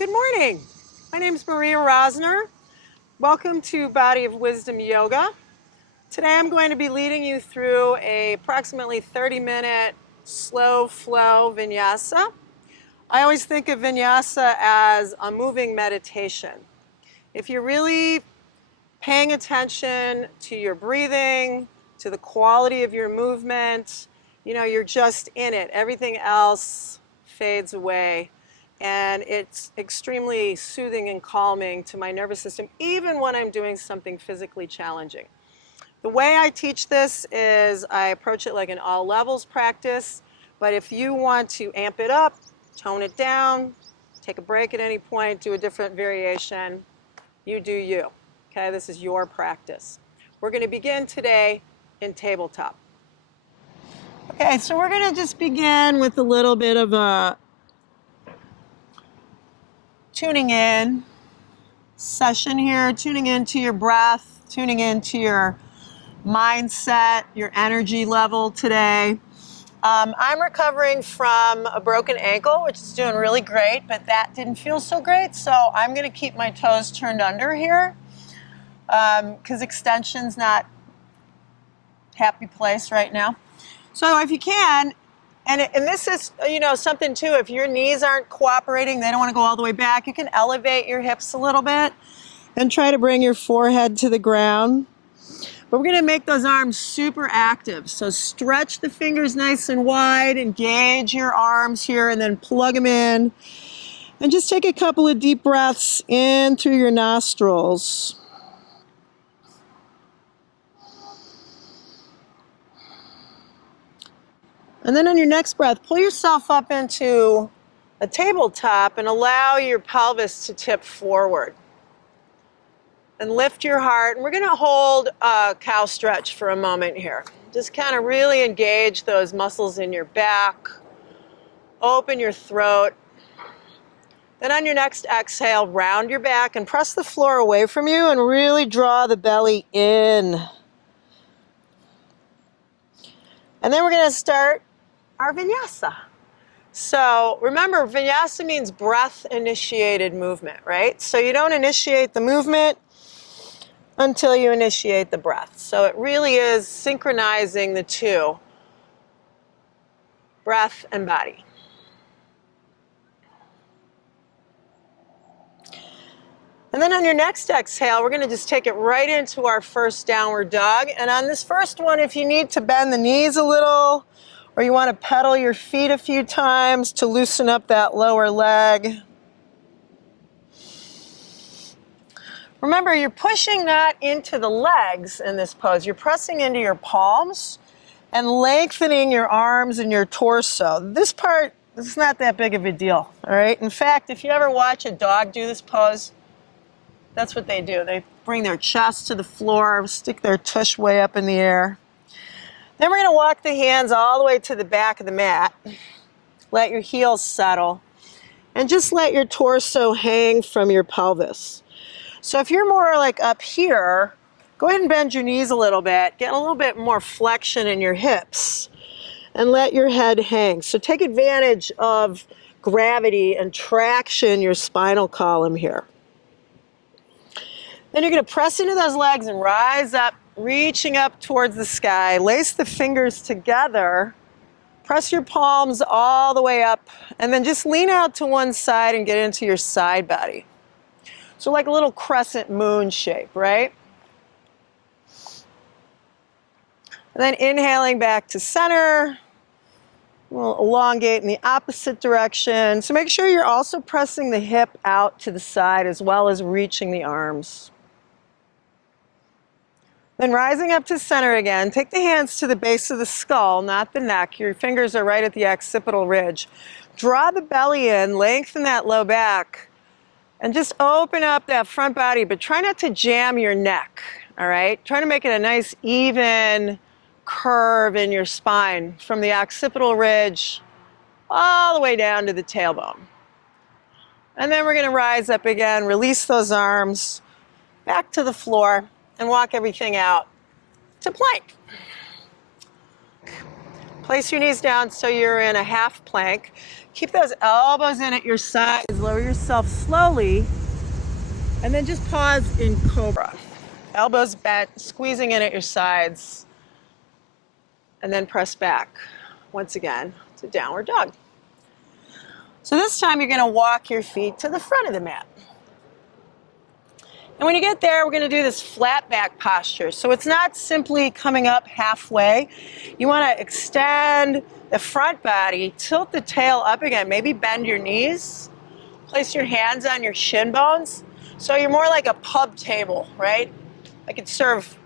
Good morning. My name is Maria Rosner. Welcome to Body of Wisdom Yoga. Today I'm going to be leading you through a approximately 30-minute slow flow vinyasa. I always think of vinyasa as a moving meditation. If you're really paying attention to your breathing, to the quality of your movement, you're just in it. Everything else fades away. And it's extremely soothing and calming to my nervous system, even when I'm doing something physically challenging. The way I teach this is I approach it like an all levels practice, but if you want to amp it up, tone it down, take a break at any point, do a different variation, you do you. Okay, this is your practice. We're going to begin today in tabletop. Okay, so we're going to just begin with a little bit of a tuning in session here, tuning into your breath, tuning into your mindset, your energy level today. I'm recovering from a broken ankle, which is doing really great, but that didn't feel so great, so I'm going to keep my toes turned under here because extension's not a happy place right now. So if you can, and this is, something too, if your knees aren't cooperating, they don't want to go all the way back, you can elevate your hips a little bit and try to bring your forehead to the ground. But we're going to make those arms super active. So stretch the fingers nice and wide, engage your arms here, and then plug them in. And just take a couple of deep breaths in through your nostrils. And then on your next breath, pull yourself up into a tabletop and allow your pelvis to tip forward. And lift your heart. And we're going to hold a cow stretch for a moment here. Just kind of really engage those muscles in your back. Open your throat. Then on your next exhale, round your back and press the floor away from you and really draw the belly in. And then we're going to start our vinyasa. So remember, vinyasa means breath-initiated movement, right? So you don't initiate the movement until you initiate the breath. So it really is synchronizing the two, breath and body. And then on your next exhale, we're going to just take it right into our first downward dog. And on this first one, if you need to bend the knees a little, or you want to pedal your feet a few times to loosen up that lower leg. Remember, you're pushing not into the legs in this pose. You're pressing into your palms and lengthening your arms and your torso. This part is not that big of a deal, all right? In fact, if you ever watch a dog do this pose, that's what they do. They bring their chest to the floor, stick their tush way up in the air. Then we're going to walk the hands all the way to the back of the mat. Let your heels settle. And just let your torso hang from your pelvis. So if you're more like up here, go ahead and bend your knees a little bit. Get a little bit more flexion in your hips. And let your head hang. So take advantage of gravity and traction your spinal column here. Then you're going to press into those legs and rise up, reaching up towards the sky. Lace the fingers together. Press your palms all the way up. And then just lean out to one side and get into your side body. So like a little crescent moon shape, right? And then inhaling back to center. We'll elongate in the opposite direction. So make sure you're also pressing the hip out to the side as well as reaching the arms. Then rising up to center again, take the hands to the base of the skull, not the neck. Your fingers are right at the occipital ridge. Draw the belly in, lengthen that low back, and just open up that front body, but try not to jam your neck, all right? Try to make it a nice, even curve in your spine from the occipital ridge all the way down to the tailbone. And then we're going to rise up again, release those arms back to the floor, and walk everything out to plank. Place your knees down so you're in a half plank. Keep those elbows in at your sides. Lower yourself slowly. And then just pause in cobra. Elbows bent, squeezing in at your sides. And then press back once again to downward dog. So this time you're going to walk your feet to the front of the mat. And when you get there, we're going to do this flat back posture. So it's not simply coming up halfway. You want to extend the front body, tilt the tail up again, maybe bend your knees, place your hands on your shin bones. So you're more like a pub table, right? I could serve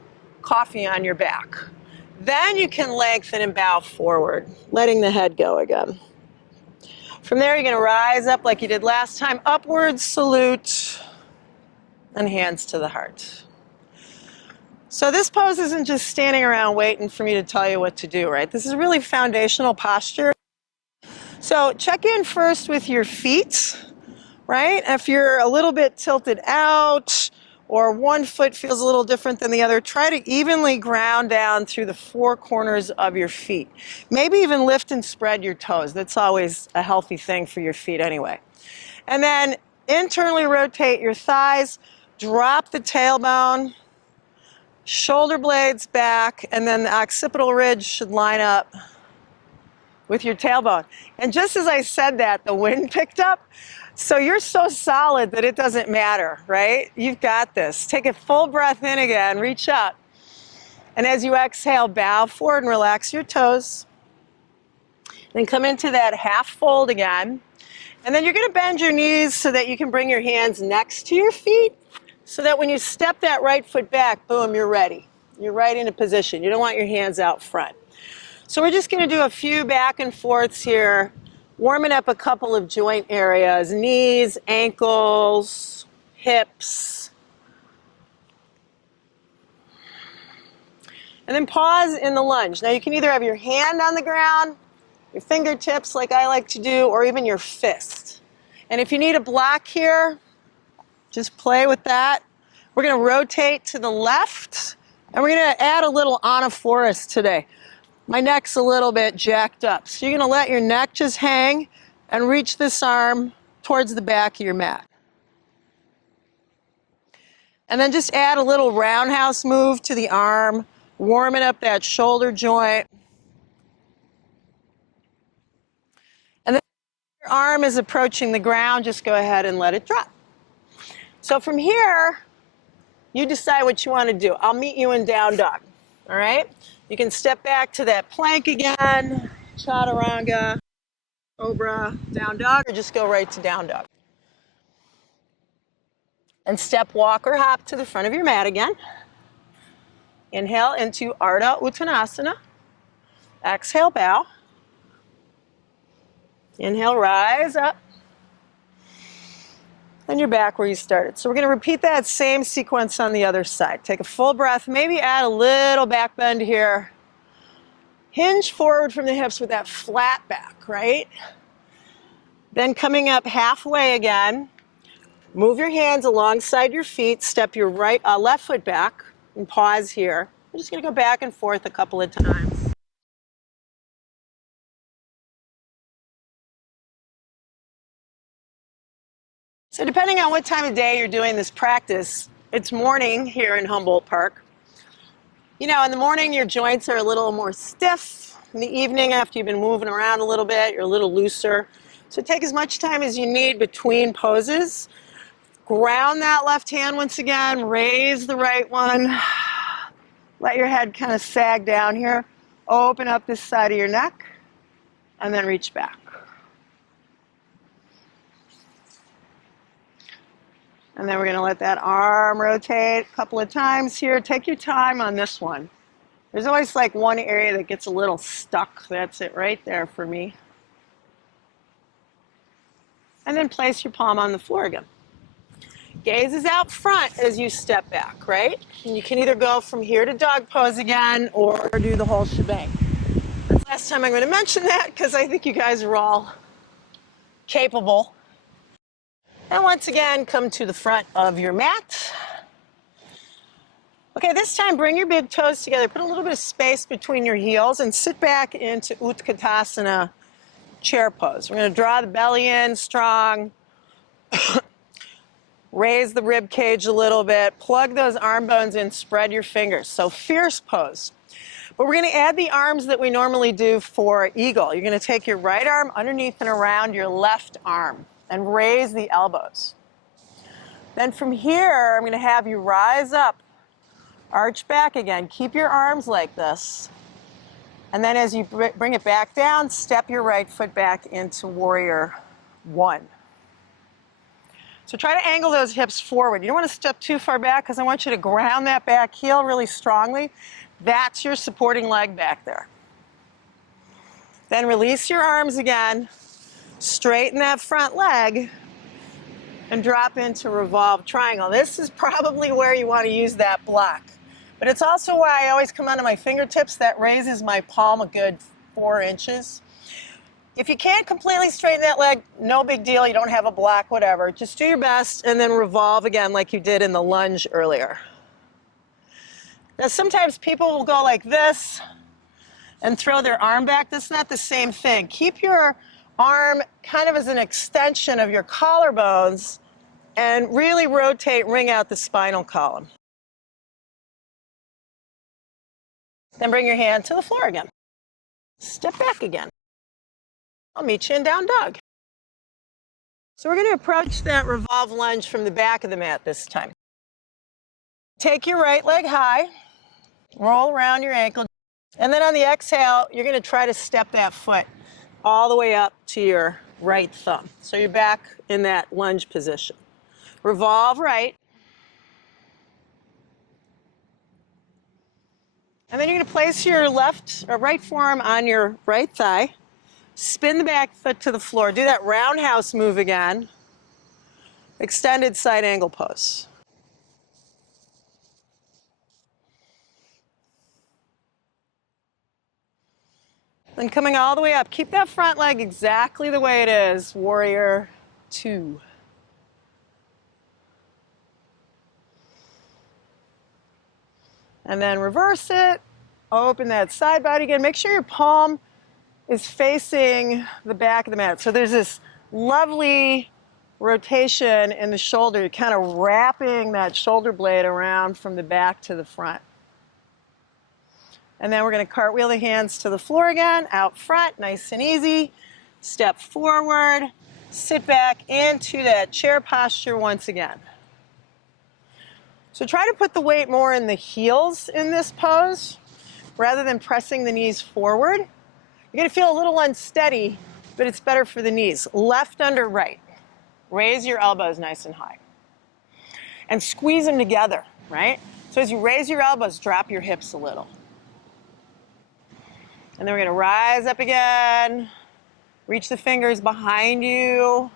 coffee on your back. Then you can lengthen and bow forward, letting the head go again. From there, you're going to rise up like you did last time, upwards salute, and hands to the heart. So this pose isn't just standing around waiting for me to tell you what to do, right? This is really foundational posture. So check in first with your feet, right? If you're a little bit tilted out or one foot feels a little different than the other, try to evenly ground down through the four corners of your feet. Maybe even lift and spread your toes. That's always a healthy thing for your feet anyway. And then internally rotate your thighs, drop the tailbone, shoulder blades back, and then the occipital ridge should line up with your tailbone. And just as I said that, the wind picked up. So you're so solid that it doesn't matter, right? You've got this. Take a full breath in again, reach up. And as you exhale, bow forward and relax your toes. Then come into that half fold again. And then you're going to bend your knees so that you can bring your hands next to your feet so that when you step that right foot back, boom, you're ready. You're right in a position. You don't want your hands out front. So we're just going to do a few back and forths here, warming up a couple of joint areas, knees, ankles, hips. And then pause in the lunge. Now you can either have your hand on the ground, your fingertips like I like to do, or even your fist. And if you need a block here, just play with that. We're going to rotate to the left, and we're going to add a little anaphorus today. My neck's a little bit jacked up. So you're going to let your neck just hang and reach this arm towards the back of your mat. And then just add a little roundhouse move to the arm, warming up that shoulder joint. And then if your arm is approaching the ground, just go ahead and let it drop. So from here, you decide what you want to do. I'll meet you in down dog, all right? You can step back to that plank again, chaturanga, cobra, down dog, or just go right to down dog. And step, walk, or hop to the front of your mat again. Inhale into Ardha Uttanasana. Exhale, bow. Inhale, rise up. And you're back where you started. So we're going to repeat that same sequence on the other side. Take a full breath, maybe add a little back bend here. Hinge forward from the hips with that flat back, right? Then coming up halfway again, move your hands alongside your feet, step your left foot back, and pause here. We're just going to go back and forth a couple of times. So depending on what time of day you're doing this practice, it's morning here in Humboldt Park. You know, in the morning your joints are a little more stiff. In the evening, after you've been moving around a little bit, you're a little looser. So take as much time as you need between poses. Ground that left hand once again, raise the right one. Let your head kind of sag down here. Open up this side of your neck, and then reach back. And then we're going to let that arm rotate a couple of times here. Take your time on this one. There's always like one area that gets a little stuck. That's it right there for me. And then place your palm on the floor again. Gaze is out front as you step back, right? And you can either go from here to dog pose again or do the whole shebang. That's the last time I'm going to mention that because I think you guys are all capable. And once again, come to the front of your mat. Okay, this time bring your big toes together. Put a little bit of space between your heels and sit back into Utkatasana chair pose. We're going to draw the belly in strong. Raise the rib cage a little bit. Plug those arm bones in. Spread your fingers. So fierce pose. But we're going to add the arms that we normally do for eagle. You're going to take your right arm underneath and around your left arm and raise the elbows. Then from here, I'm going to have you rise up, arch back again. Keep your arms like this. And then as you bring it back down, step your right foot back into warrior one. So try to angle those hips forward. You don't want to step too far back because I want you to ground that back heel really strongly. That's your supporting leg back there. Then release your arms again, straighten that front leg, and drop into revolved triangle. This is probably where you want to use that block. But it's also why I always come onto my fingertips. That raises my palm a good 4 inches. If you can't completely straighten that leg, no big deal. You don't have a block, whatever. Just do your best and then revolve again like you did in the lunge earlier. Now, sometimes people will go like this and throw their arm back. That's not the same thing. Keep your arm kind of as an extension of your collarbones and really rotate, ring out the spinal column. Then bring your hand to the floor again. Step back again. I'll meet you in down dog. So we're going to approach that revolve lunge from the back of the mat this time. Take your right leg high, roll around your ankle, and then on the exhale, you're going to try to step that foot all the way up to your right thumb. So you're back in that lunge position. Revolve right. And then you're going to place your left or right forearm on your right thigh. Spin the back foot to the floor. Do that roundhouse move again. Extended side angle pose. Then coming all the way up. Keep that front leg exactly the way it is. Warrior two. And then reverse it. Open that side body again. Make sure your palm is facing the back of the mat. So there's this lovely rotation in the shoulder. You're kind of wrapping that shoulder blade around from the back to the front. And then we're going to cartwheel the hands to the floor again, out front, nice and easy. Step forward, sit back into that chair posture once again. So try to put the weight more in the heels in this pose rather than pressing the knees forward. You're going to feel a little unsteady, but it's better for the knees. Left under right. Raise your elbows nice and high. And squeeze them together, right? So as you raise your elbows, drop your hips a little. And then we're going to rise up again. Reach the fingers behind you.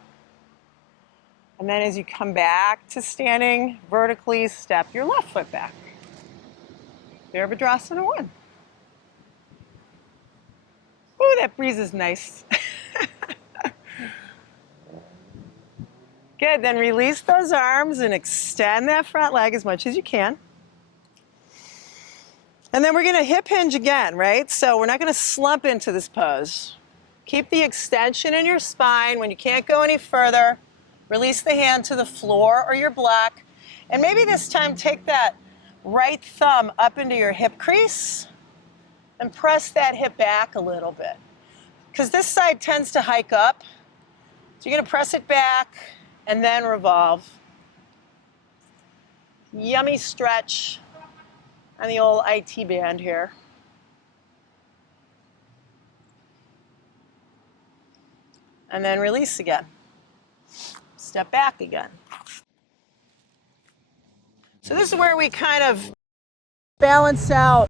And then as you come back to standing vertically, step your left foot back. Virabhadrasana 1. Ooh, that breeze is nice. Good, then release those arms and extend that front leg as much as you can. And then we're going to hip hinge again, right? So we're not going to slump into this pose. Keep the extension in your spine. When you can't go any further, release the hand to the floor or your block. And maybe this time take that right thumb up into your hip crease and press that hip back a little bit. Because this side tends to hike up. So you're going to press it back and then revolve. Yummy stretch on the old IT band here. And then release again. Step back again. So this is where we kind of balance out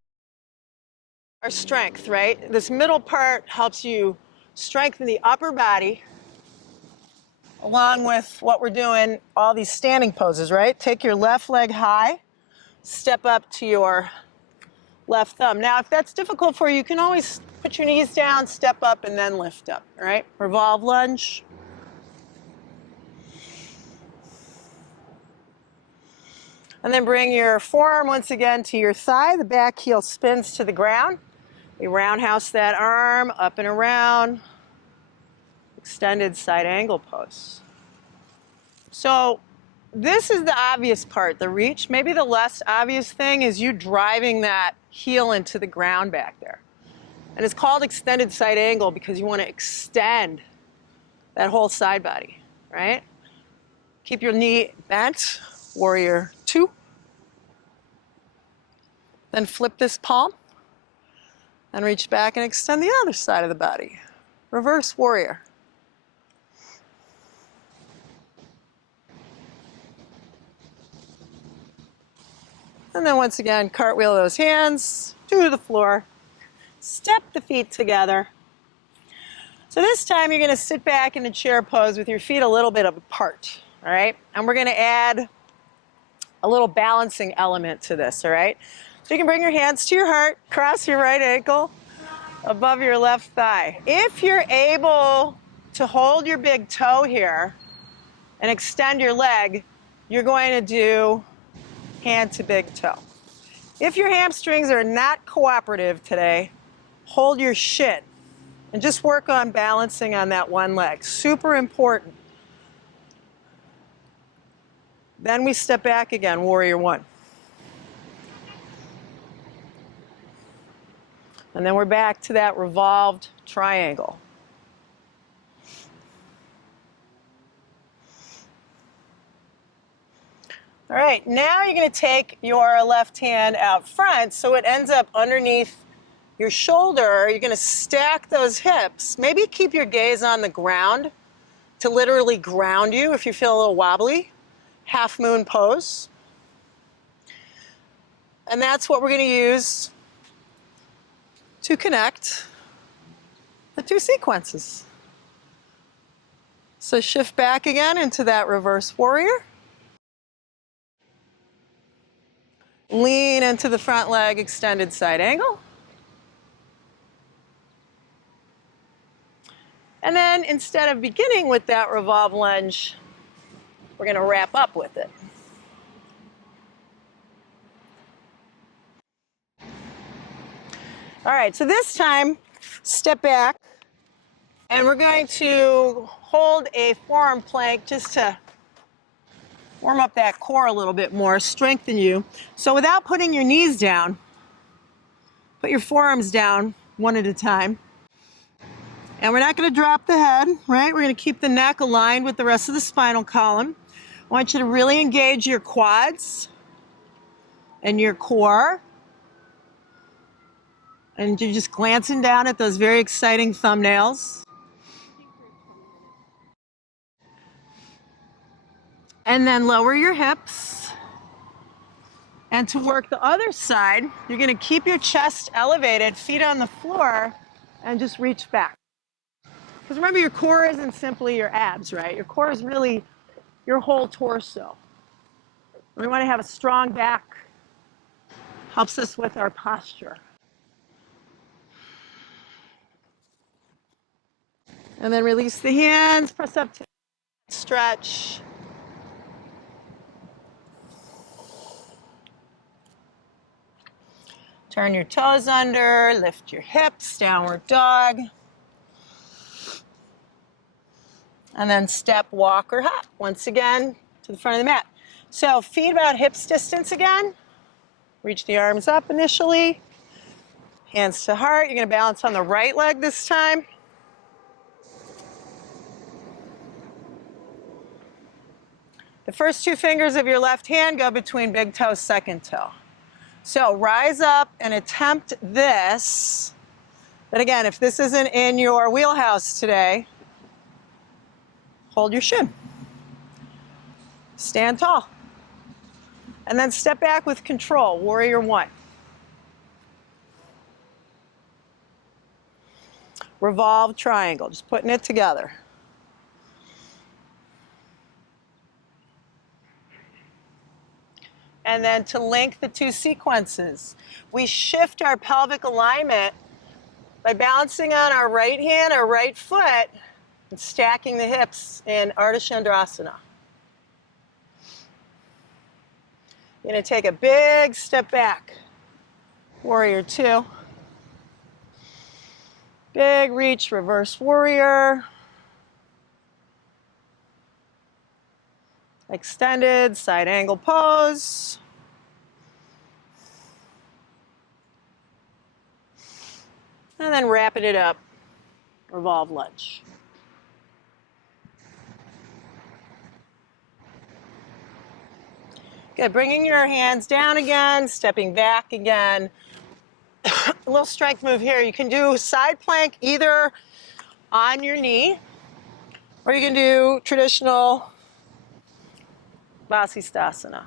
our strength, right? This middle part helps you strengthen the upper body along with what we're doing, all these standing poses, right? Take your left leg high, step up to your left thumb. Now, if that's difficult for you, you can always put your knees down, step up, and then lift up, all right? Revolve lunge. And then bring your forearm once again to your thigh. The back heel spins to the ground. We roundhouse that arm up and around. Extended side angle pose. So this is the obvious part, the reach. Maybe the less obvious thing is you driving that heel into the ground back there. And it's called extended side angle because you want to extend that whole side body, right? Keep your knee bent, warrior 2. Then flip this palm and reach back and extend the other side of the body. Reverse warrior. And then once again, cartwheel those hands to the floor. Step the feet together. So this time you're going to sit back in a chair pose with your feet a little bit apart, all right? And we're going to add a little balancing element to this, all right? So you can bring your hands to your heart, cross your right ankle above your left thigh. If you're able to hold your big toe here and extend your leg, you're going to do hand to big toe. If your hamstrings are not cooperative today, hold your shin and just work on balancing on that one leg. Super important. Then we step back again, warrior 1. And then we're back to that revolved triangle. All right, now you're going to take your left hand out front so it ends up underneath your shoulder. You're going to stack those hips. Maybe keep your gaze on the ground to literally ground you if you feel a little wobbly. Half moon pose. And that's what we're going to use to connect the 2 sequences. So shift back again into that reverse warrior. Lean into the front leg, extended side angle. And then instead of beginning with that revolve lunge, we're going to wrap up with it. All right, so this time, step back, and we're going to hold a forearm plank just to warm up that core a little bit more, strengthen you. So without putting your knees down, put your forearms down one at a time. And we're not going to drop the head, right? We're going to keep the neck aligned with the rest of the spinal column. I want you to really engage your quads and your core. And you're just glancing down at those very exciting thumbnails. And then lower your hips. And to work the other side, you're going to keep your chest elevated, feet on the floor, and just reach back. Because remember, your core isn't simply your abs, right? Your core is really your whole torso. We want to have a strong back. Helps us with our posture. And then release the hands, press up to stretch. Turn your toes under, lift your hips, downward dog. And then step, walk, or hop. Once again, to the front of the mat. So feet about hips distance again. Reach the arms up initially. Hands to heart. You're going to balance on the right leg this time. The first 2 fingers of your left hand go between big toe, second toe. So rise up and attempt this. But again, if this isn't in your wheelhouse today, hold your shin. Stand tall. And then step back with control, warrior 1. Revolve triangle, just putting it together. And then to link the 2 sequences, we shift our pelvic alignment by balancing on our right hand, our right foot, and stacking the hips in Ardha Chandrasana. You're going to take a big step back. Warrior two. Big reach, reverse warrior. Extended side angle pose. And then wrapping it up, revolve lunge. Good, bringing your hands down again, stepping back again. A little strength move here. You can do side plank either on your knee, or you can do traditional Vasisthasana.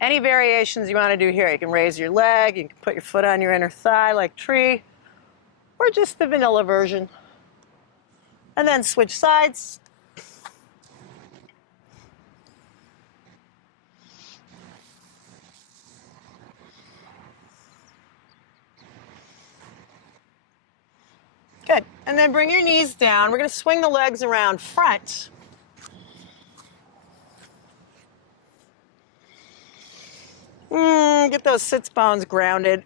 Any variations you want to do here. You can raise your leg, you can put your foot on your inner thigh like tree, or just the vanilla version. And then switch sides. Good, and then bring your knees down. We're going to swing the legs around front. Get those sits bones grounded,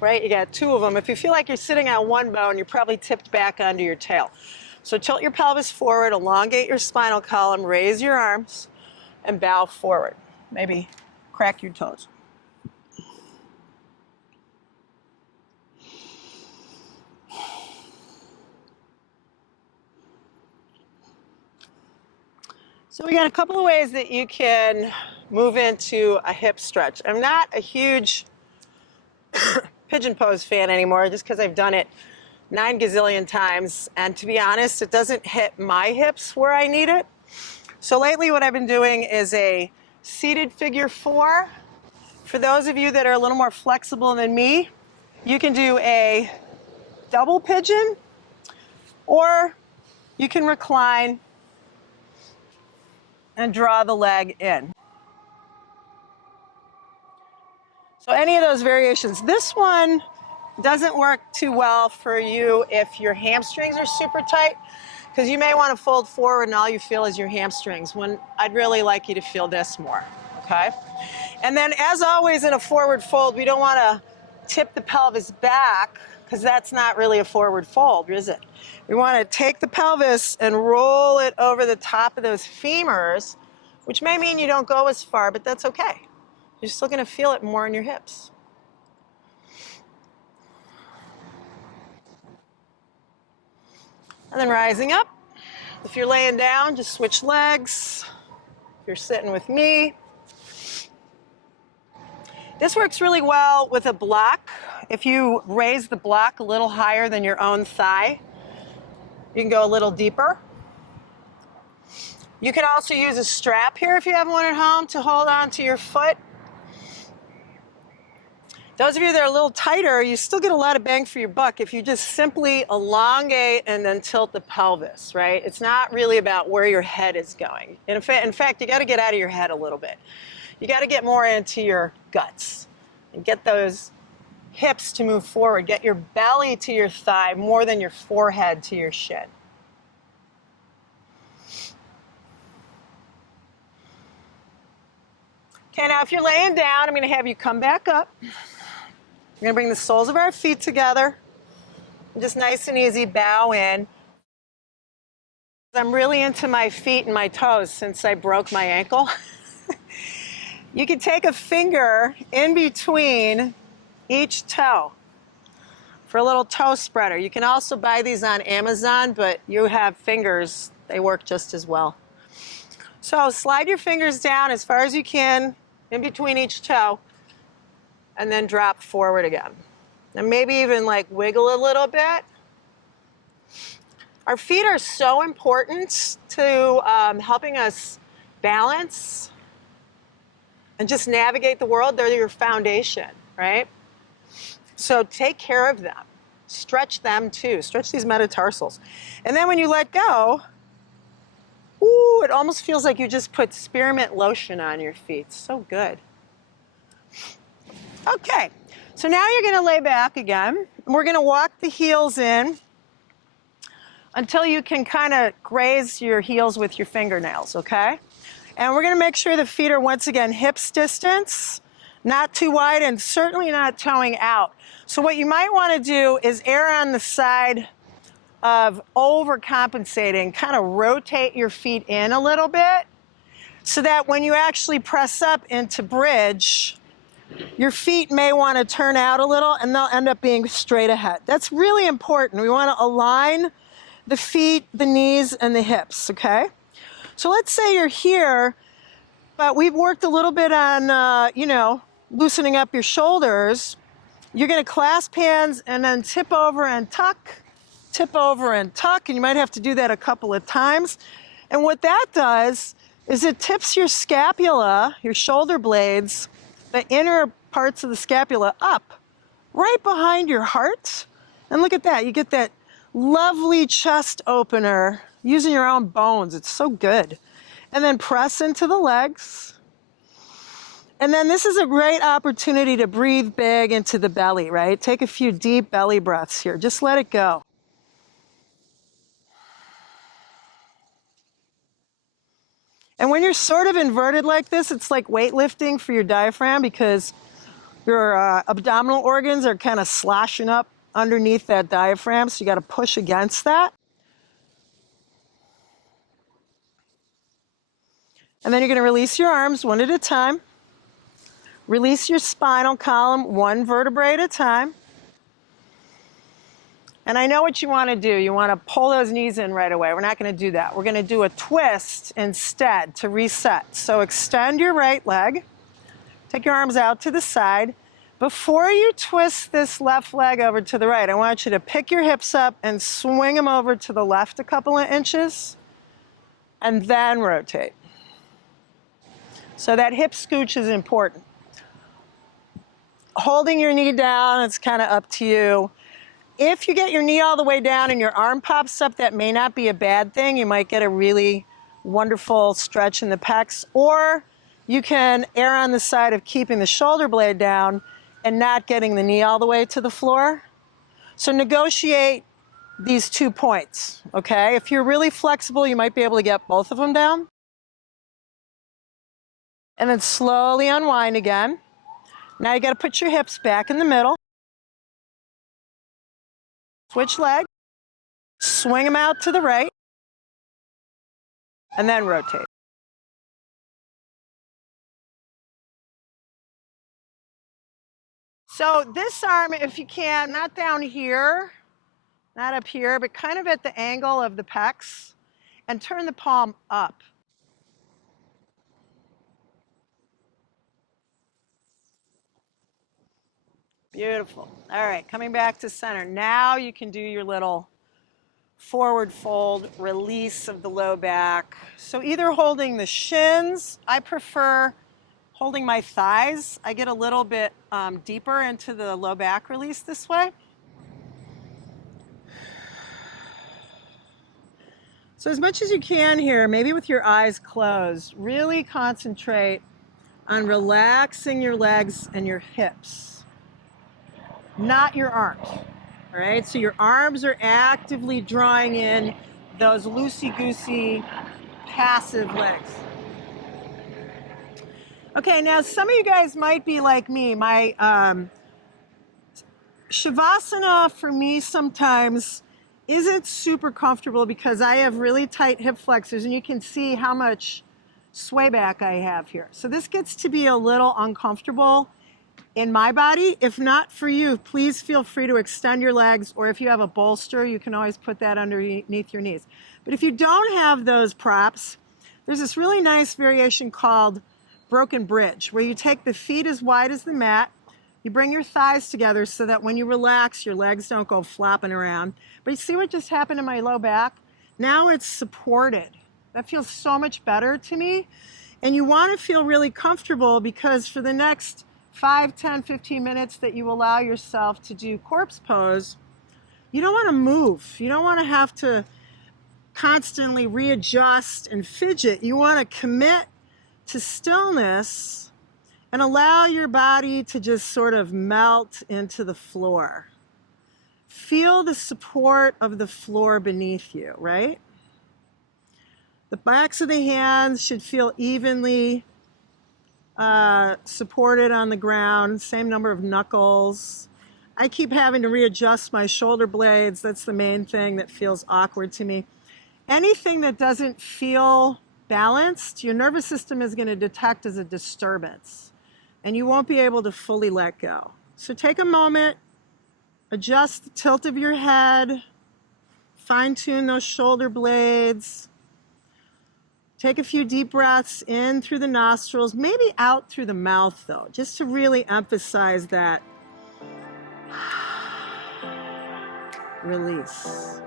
right? You got two of them. If you feel like you're sitting on one bone, you're probably tipped back onto your tail. So tilt your pelvis forward, elongate your spinal column, raise your arms, and bow forward. Maybe crack your toes. So we got a couple of ways that you can move into a hip stretch. I'm not a huge pigeon pose fan anymore just because I've done it 9 gazillion times. And to be honest, it doesn't hit my hips where I need it. So lately what I've been doing is a seated figure 4. For those of you that are a little more flexible than me, you can do a double pigeon, or you can recline and draw the leg in. So any of those variations. This one doesn't work too well for you if your hamstrings are super tight, because you may want to fold forward and all you feel is your hamstrings, when I'd really like you to feel this more, okay? And then as always in a forward fold, we don't want to tip the pelvis back, because that's not really a forward fold, is it? We want to take the pelvis and roll it over the top of those femurs, which may mean you don't go as far, but that's okay. You're still going to feel it more in your hips. And then rising up. If you're laying down, just switch legs. If you're sitting with me. This works really well with a block. If you raise the block a little higher than your own thigh, you can go a little deeper. You can also use a strap here if you have one at home to hold on to your foot. Those of you that are a little tighter, you still get a lot of bang for your buck if you just simply elongate and then tilt the pelvis, right? It's not really about where your head is going. In fact, you got to get out of your head a little bit. You got to get more into your guts and get those hips to move forward. Get your belly to your thigh more than your forehead to your shin. Okay, now if you're laying down, I'm going to have you come back up. We're going to bring the soles of our feet together. Just nice and easy, bow in. I'm really into my feet and my toes since I broke my ankle. You can take a finger in between each toe for a little toe spreader. You can also buy these on Amazon, but you have fingers, they work just as well. So slide your fingers down as far as you can in between each toe, and then drop forward again. And maybe even like wiggle a little bit. Our feet are so important to helping us balance and just navigate the world. They're your foundation, right? So take care of them. Stretch them too. Stretch these metatarsals. And then when you let go, ooh, it almost feels like you just put spearmint lotion on your feet. It's so good. Okay, so now you're going to lay back again. We're going to walk the heels in until you can kind of graze your heels with your fingernails, okay? And we're gonna make sure the feet are once again hips distance, not too wide and certainly not toeing out. So what you might wanna do is err on the side of overcompensating, kind of rotate your feet in a little bit so that when you actually press up into bridge, your feet may want to turn out a little and they'll end up being straight ahead. That's really important. We want to align the feet, the knees, and the hips, okay? So let's say you're here, but we've worked a little bit on, loosening up your shoulders. You're going to clasp hands and then tip over and tuck, tip over and tuck, and you might have to do that a couple of times. And what that does is it tips your scapula, your shoulder blades, the inner parts of the scapula up, right behind your heart. And look at that, you get that lovely chest opener using your own bones. It's so good. And then press into the legs. And then this is a great opportunity to breathe big into the belly, right? Take a few deep belly breaths here. Just let it go. And when you're sort of inverted like this, it's like weightlifting for your diaphragm because your abdominal organs are kind of sloshing up underneath that diaphragm, so you got to push against that. And then you're going to release your arms one at a time. Release your spinal column one vertebrae at a time. And I know what you want to do. You want to pull those knees in right away. We're not going to do that. We're going to do a twist instead to reset. So extend your right leg. Take your arms out to the side. Before you twist this left leg over to the right, I want you to pick your hips up and swing them over to the left a couple of inches, and then rotate. So that hip scooch is important. Holding your knee down, it's kind of up to you. If you get your knee all the way down and your arm pops up, that may not be a bad thing. You might get a really wonderful stretch in the pecs, or you can err on the side of keeping the shoulder blade down and not getting the knee all the way to the floor. So negotiate these 2 points, okay? If you're really flexible, you might be able to get both of them down. And then slowly unwind again. Now you got to put your hips back in the middle. Switch leg. Swing them out to the right. And then rotate. So this arm, if you can, not down here, not up here, but kind of at the angle of the pecs, and turn the palm up. Beautiful. All right, coming back to center. Now you can do your little forward fold, release of the low back. So either holding the shins, I prefer holding my thighs. I get a little bit deeper into the low back release this way. So as much as you can here, maybe with your eyes closed, really concentrate on relaxing your legs and your hips, not your arms. All right, so your arms are actively drawing in those loosey-goosey passive legs. Okay, now some of you guys might be like me. My Shavasana for me sometimes isn't super comfortable because I have really tight hip flexors, and you can see how much sway back I have here. So this gets to be a little uncomfortable in my body. If not for you, please feel free to extend your legs, or if you have a bolster, you can always put that underneath your knees. But if you don't have those props, there's this really nice variation called broken bridge, where you take the feet as wide as the mat, you bring your thighs together so that when you relax, your legs don't go flopping around. But you see what just happened to my low back? Now it's supported. That feels so much better to me. And you want to feel really comfortable, because for the next 5, 10, 15 minutes that you allow yourself to do corpse pose, you don't want to move. You don't want to have to constantly readjust and fidget. You want to commit to stillness and allow your body to just sort of melt into the floor. Feel the support of the floor beneath you, right? The backs of the hands should feel evenly supported on the ground, same number of knuckles. I keep having to readjust my shoulder blades. That's the main thing that feels awkward to me. Anything that doesn't feel balanced, your nervous system is going to detect as a disturbance, and you won't be able to fully let go. So take a moment, adjust the tilt of your head, fine-tune those shoulder blades. Take a few deep breaths in through the nostrils, maybe out through the mouth though, just to really emphasize that release.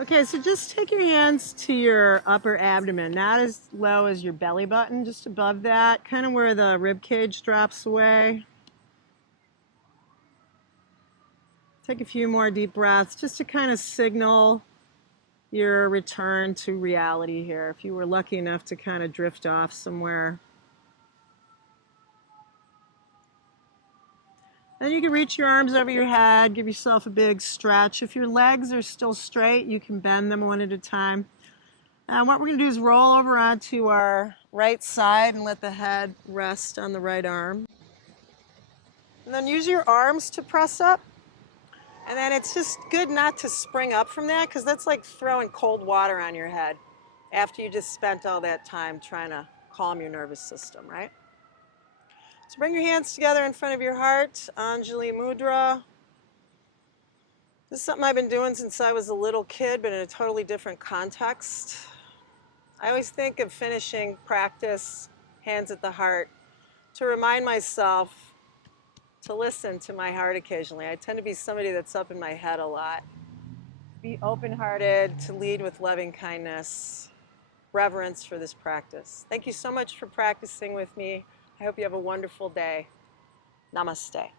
Okay, so just take your hands to your upper abdomen, not as low as your belly button, just above that, kind of where the rib cage drops away. Take a few more deep breaths just to kind of signal your return to reality here, if you were lucky enough to kind of drift off somewhere. Then you can reach your arms over your head, give yourself a big stretch. If your legs are still straight, you can bend them one at a time. And what we're going to do is roll over onto our right side and let the head rest on the right arm. And then use your arms to press up. And then it's just good not to spring up from that, because that's like throwing cold water on your head after you just spent all that time trying to calm your nervous system, right? So bring your hands together in front of your heart, Anjali Mudra. This is something I've been doing since I was a little kid, but in a totally different context. I always think of finishing practice, hands at the heart, to remind myself to listen to my heart occasionally. I tend to be somebody that's up in my head a lot. Be open-hearted, to lead with loving kindness, reverence for this practice. Thank you so much for practicing with me. I hope you have a wonderful day. Namaste.